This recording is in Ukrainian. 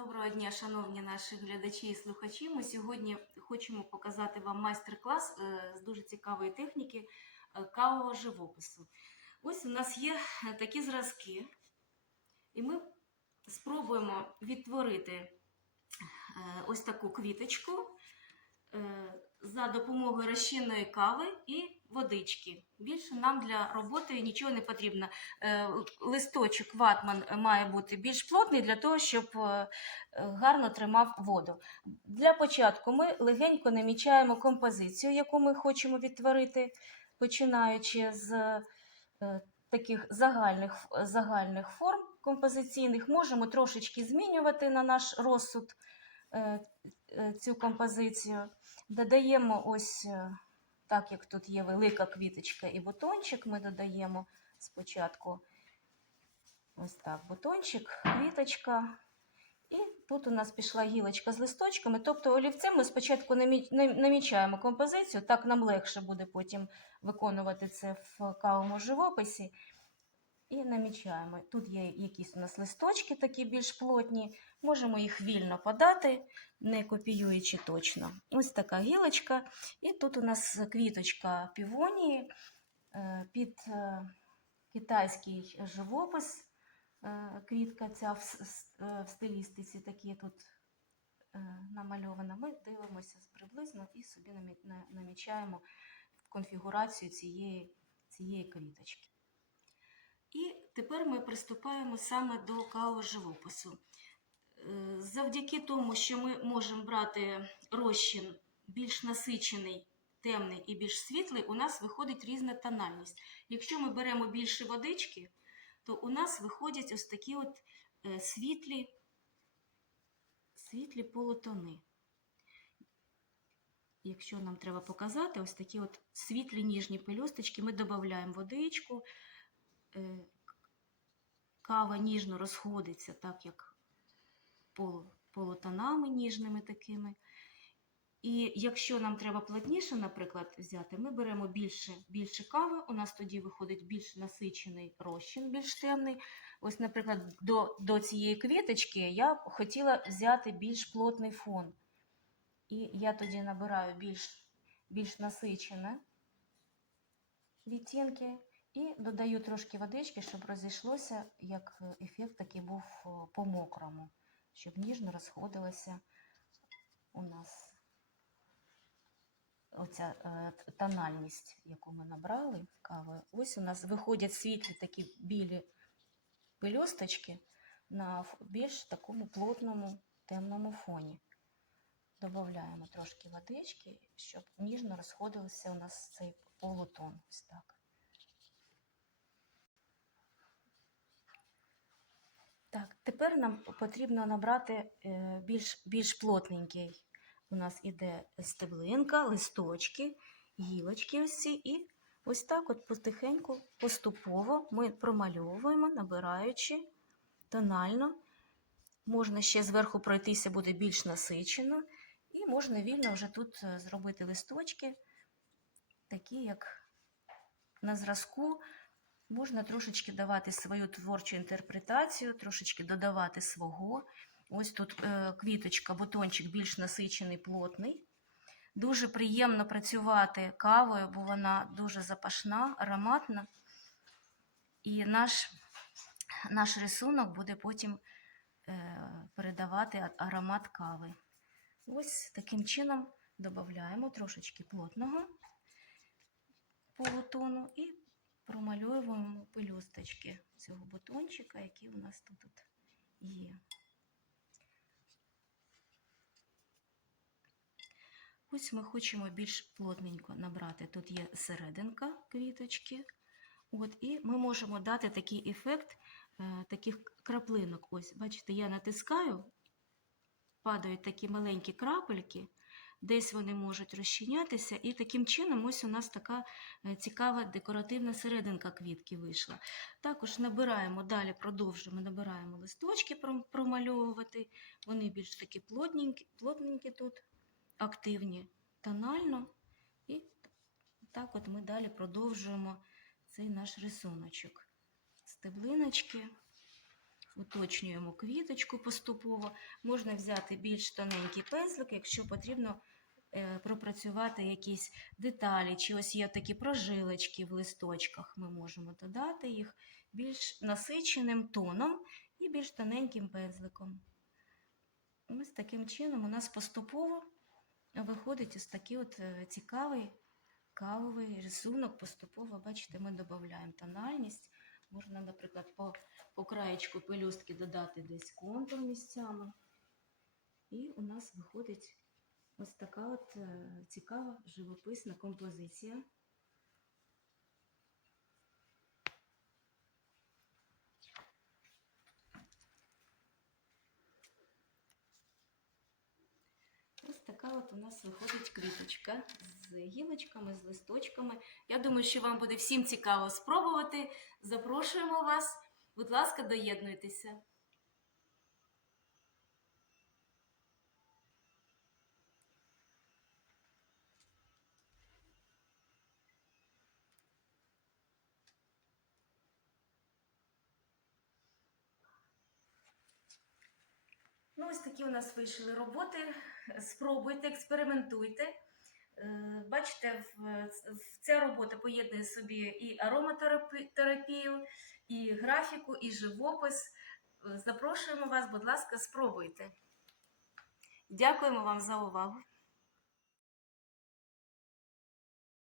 Доброго дня, шановні наші глядачі і слухачі. Ми сьогодні хочемо показати вам майстер-клас е, з дуже цікавої техніки е, кавового живопису. Ось у нас є е, такі зразки, і ми спробуємо відтворити ось таку квіточку за допомогою розчинної кави і водички. Більше нам для роботи нічого не потрібно. Е, Листочок ватман має бути більш плотний для того, щоб е, гарно тримав воду. Для початку ми легенько намічаємо композицію, яку ми хочемо відтворити, починаючи з е, таких загальних, загальних форм композиційних, можемо трошечки змінювати на наш розсуд цю композицію. Додаємо ось, так як тут є велика квіточка і бутончик, ми додаємо спочатку ось так бутончик, квіточка. І тут у нас пішла гілочка з листочками. Тобто олівцем ми спочатку намічаємо композицію, так нам легше буде потім виконувати це в кавому живописі. І намічаємо. Тут є якісь у нас листочки такі більш плотні, можемо їх вільно подати, не копіюючи точно. Ось така гілочка. І тут у нас квіточка півонії е, під е, китайський живопис. Е, Квітка ця в, стилістиці такі тут намальована. Ми дивимося приблизно і собі намічаємо конфігурацію цієї, цієї квіточки. І тепер ми приступаємо саме до кавоживопису. Е, Завдяки тому, що ми можемо брати розчин більш насичений, темний і більш світлий, у нас виходить різна тональність. Якщо ми беремо більше водички, то у нас виходять ось такі от е, світлі, світлі полутони. Якщо нам треба показати, ось такі от світлі ніжні пелюсточки, ми додаємо водичку, кава ніжно розходиться, так як полутонами ніжними такими. І якщо нам треба плотніше, наприклад, взяти, ми беремо більше, більше кави, у нас тоді виходить більш насичений розчин, більш темний. Ось, наприклад, до, до цієї квіточки я хотіла взяти більш плотний фон. І я тоді набираю більш, більш насичене відтінки і додаю трошки водички, щоб розійшлося, як ефект такий був е, по-мокрому, щоб ніжно розходилася у нас оця е, тональність, яку ми набрали кавою. Ось у нас виходять світлі такі білі пелюсточки на більш такому плотному темному фоні. Додаємо трошки водички, щоб ніжно розходився у нас цей полутон. Ось так. Так, тепер нам потрібно набрати е, більш, більш плотненький. У нас іде стеблинка, листочки, гілочки ці, і ось так от потихеньку, поступово ми промальовуємо, набираючи тонально. Можна ще зверху пройтися, буде більш насичено. І можна вільно вже тут е, зробити листочки, такі як на зразку. Можна трошечки давати свою творчу інтерпретацію, трошечки додавати свого. Ось тут е, квіточка, бутончик більш насичений, плотний. Дуже приємно працювати кавою, бо вона дуже запашна, ароматна. І наш, наш рисунок буде потім е, передавати аромат кави. Ось таким чином додаємо трошечки плотного полутону і промальовуємо пелюсточки цього бутончика, які у нас тут є. Ось ми хочемо більш плотненько набрати. Тут є серединка квіточки. От, і ми можемо дати такий ефект е, таких краплинок. Ось, бачите, я натискаю, падають такі маленькі крапельки, десь вони можуть розчинятися, і таким чином ось у нас така е, цікава декоративна серединка квітки вийшла. Також набираємо, далі продовжуємо, набираємо листочки промальовувати. Вони більш такі плотненькі, плотненькі тут, активні тонально. І так от ми далі продовжуємо цей наш рисуночок. Стеблиночки, уточнюємо квіточку поступово. Можна взяти більш тоненький пензлик, якщо потрібно е, пропрацювати якісь деталі, чи ось є такі прожилочки в листочках. Ми можемо додати їх більш насиченим тоном і більш тоненьким пензликом. Ось таким чином у нас поступово виходить ось такий от е, цікавий кавовий рисунок. Поступово, бачите, ми додаємо тональність. Можна, наприклад, по, по краєчку пелюстки додати десь контур місцями. І у нас виходить ось така от е, цікава живописна композиція. Ось така от у нас виходить квіточка з гілочками, з листочками. Я думаю, що вам буде всім цікаво спробувати. Запрошуємо вас. Будь ласка, доєднуйтеся. Ну, ось такі у нас вийшли роботи. Спробуйте, експериментуйте. Е, Бачите, ця робота поєднує собі і ароматерапію, і графіку, і живопис. Е, Запрошуємо вас, будь ласка, спробуйте. Дякуємо вам за увагу.